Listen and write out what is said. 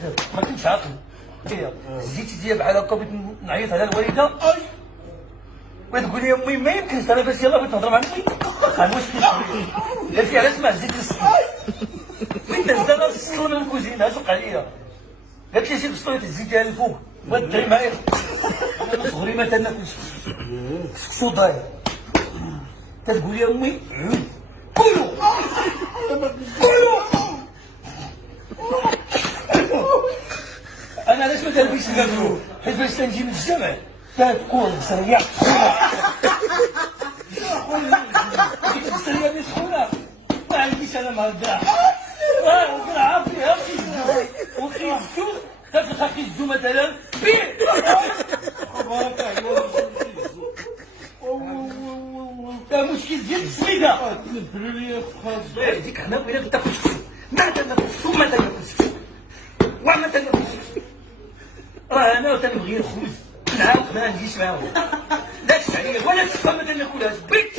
ما كنتش عاقل. هي زيتي ديال بحال هكا بغيت نعيط على الوالده وتقول لي امي ما يمكنش انا باش يلاه بغيت نهضر مع امي المشكل قالت لي علاش ما هزيتي السطل فين دازت انا السطل من الكوزينه اش وقع ليا قالت لي جيب السطل تهزيتيها للفوق بغات تدري معايا انا صغري ما تناكلش كسكسو داير تتقول لي امي عود كلوا كلوا انا علاش ما داربيش ناكلو حيت فاش تنجي من الجامع تاكل بصريه ديك البصريه اللي سخونه ما عنديش انا مع الكاع وكنعرف فيها وخيزو كتلقى خيزو مثلا بيه مشكل ديال السويده ديك حنا بغينا تاكل سكسو ما تناكل سكسو ما تناكل سكسو وما تناكل سكسو راه انا تنبغي الخبز نعاود ما نجيش معاهم لا تشعريه ولا تفهم ما تناكلهاش بغيت